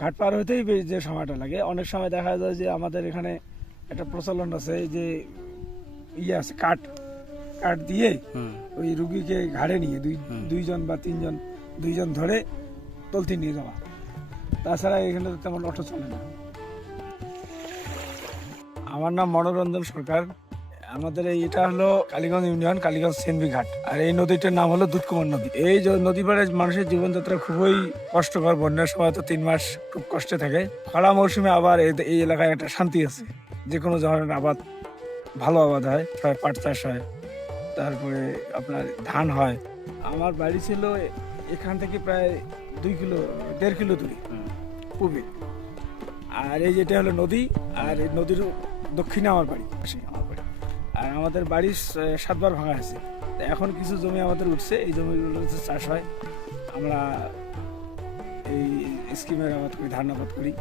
ঘাট পার হইতেই বেশ যে সময়টা লাগে। অনেক সময় দেখা যায় যে আমাদের এখানে একটা প্রচলন আছে যে ইয়ে আছে কাঠ কাঠ দিয়ে ওই রুগীকে ঘাড়ে নিয়ে দুই দুইজন বা তিনজন দুইজন ধরে তলতি নিয়ে যাওয়া। তাছাড়া এখানে তো তেমন অটো চলে না। আমার নাম মনোরঞ্জন সরকার। আমাদের এটা হলো কালীগঞ্জ ইউনিয়ন, কালীগঞ্জ সেনবি ঘাট। আর এই নদীটার নাম হলো দুধকুমার নদী। এই নদী পাড়ে মানুষের জীবনযাত্রা খুবই কষ্টকর, বন্যার সময় তো তিন মাস খুব কষ্টে থাকে। খরা মৌসুমে আবার এই- এলাকায় একটা শান্তি আছে। যে কোনো ধরনের আবাদ, ভালো আবাদ হয় হয় পাট চাষ হয়, তারপরে আপনার ধান হয়। আমার বাড়ি ছিল এখান থেকে প্রায় দুই কিলো, দেড় কিলো দূরে। পূবে আর এই যেটা হলো নদী, আর এই নদীর দক্ষিণে আমার বাড়ি। আর আমাদের বাড়ির সাতবার ভাঙা আছে এখন কিছু জমি আমাদের উঠছে, এই জমিগুলো হচ্ছে চাষ হয়। আমরা এই স্কিমের আবাদ করি, ধান আবাদ করি,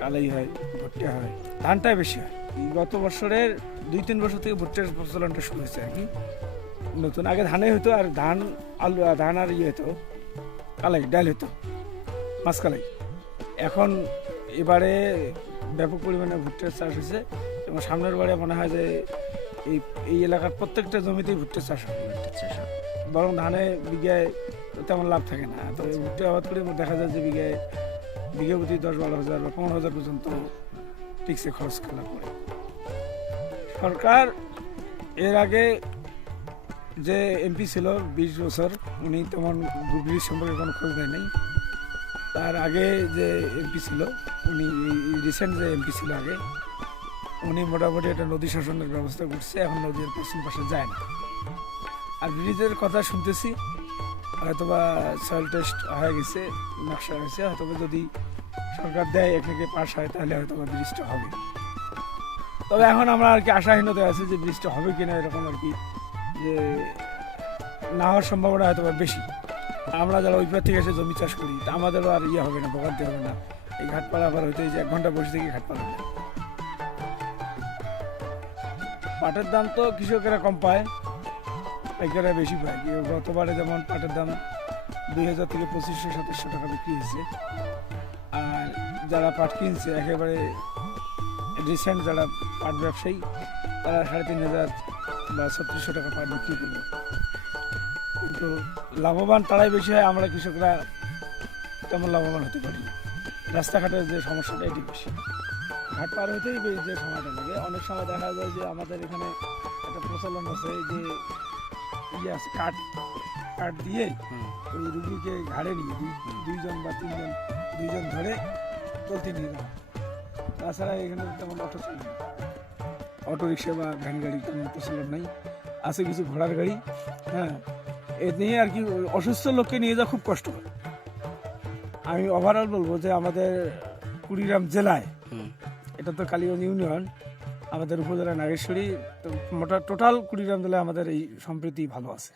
কালাই হয়, ভুট্টা হয়, ধানটাই বেশি হয়। গত বছরের দুই তিন বছর থেকে ভুট্টার প্রচলনটা শুরু হয়েছে আর কি। নতুন, আগে ধানে হতো আর ধান, আলু ধান আর ইয়ে হতো কালাই, ডাল হতো মাছ কালাই। এখন এবারে ব্যাপক পরিমাণে ভুট্টার চাষ হয়েছে। এবং সামনের বারে মনে হয় যে এই এই এলাকার প্রত্যেকটা জমিতেই ভুট্টা চাষ হবে আচ্ছা বরং ধানে বিঘায় তেমন লাভ থাকে না। তো এই ভুট্টা আবাদ করে দেখা যায় যে বিঘায় বিঘা প্রতি দশ বারো হাজার বা পনেরো হাজার পর্যন্ত টিকসে খরচ খেলা পড়ে। সরকার এর আগে যে এমপি ছিল বিশ বছর উনি তেমন ব্রিজ সম্পর্কে কোনো খোঁজ দেয় নাই। তার আগে যে এমপি ছিল উনি রিসেন্ট যে এমপি ছিল আগে উনি মোটামুটি একটা নদী শাসনের ব্যবস্থা করছে, এখন নদীর পশ্চিম পাশে যায় না। আর ব্রিজের কথা শুনতেছি, হয়তোবা সয়েল টেস্ট হয়ে গেছে, নকশা হয়েছে, হয়তোবা যদি সরকার দেয় এখানে পাশ হয়, তাহলে হয়তোবা ব্রিজটা হবে। তবে এখন আমরা আর কি আশাহীনতায় আছি যে ব্রিজটা হবে কিনা এরকম আর কি, যে না হওয়ার সম্ভাবনা হয়তো বেশি। আমরা যারা ওই পার থেকে এসে জমি চাষ করি, তা আমাদেরও আর ইয়ে হবে না, ভোগান্তি হবে না। এই ঘাট পাড়া আবার হইতে যে এক ঘণ্টা বসে থেকে ঘাট পাটের দাম তো কৃষকেরা কম পায় পাইকাররা বেশি পায়। গতবারে যেমন পাটের দাম দুই হাজার থেকে পঁচিশশো, সাতাশশো টাকা বিক্রি হয়েছে। আর যারা পাট কিনছে, একেবারে রিসেন্ট যারা পাট ব্যবসায়ী, তারা সাড়ে তিন হাজার বা ছত্রিশশো টাকা পাট বিক্রি করল। কিন্তু লাভবান তারাই বেশি হয়, আমরা কৃষকরা তেমন লাভবান হতে পারি রাস্তাঘাটের যে সমস্যাটা, এটি বেশি। ঘাট পার হতেই যে সময়টা লাগে। অনেক সময় দেখা যায় যে আমাদের এখানে একটা প্রচলন আছে যে ইয়ে আছে কাঠ কাঠ দিয়ে ওই রুগীকে ঘাড়ে নিয়ে দুই দুইজন বা তিনজন দুইজন ধরে চলতে নিয়ে যাওয়া তাছাড়া এখানে তেমন অটো চলে না। অটো রিক্সা বা ভ্যান গাড়ি তেমন প্রচলন নাই। আছে কিছু ঘোড়ার গাড়ি হ্যাঁ। এ নিয়ে আর কি অসুস্থ লোককে নিয়ে যাওয়া খুব কষ্ট আমি ওভারঅল বলব যে আমাদের কুড়িগ্রাম জেলায় এটা তো কালীগঞ্জ ইউনিয়ন, আমাদের উপজেলা নাগেশ্বরী, তো মোটা টোটাল কুড়িগ্রাম জেলায় আমাদের এই সম্প্রীতি ভালো আছে।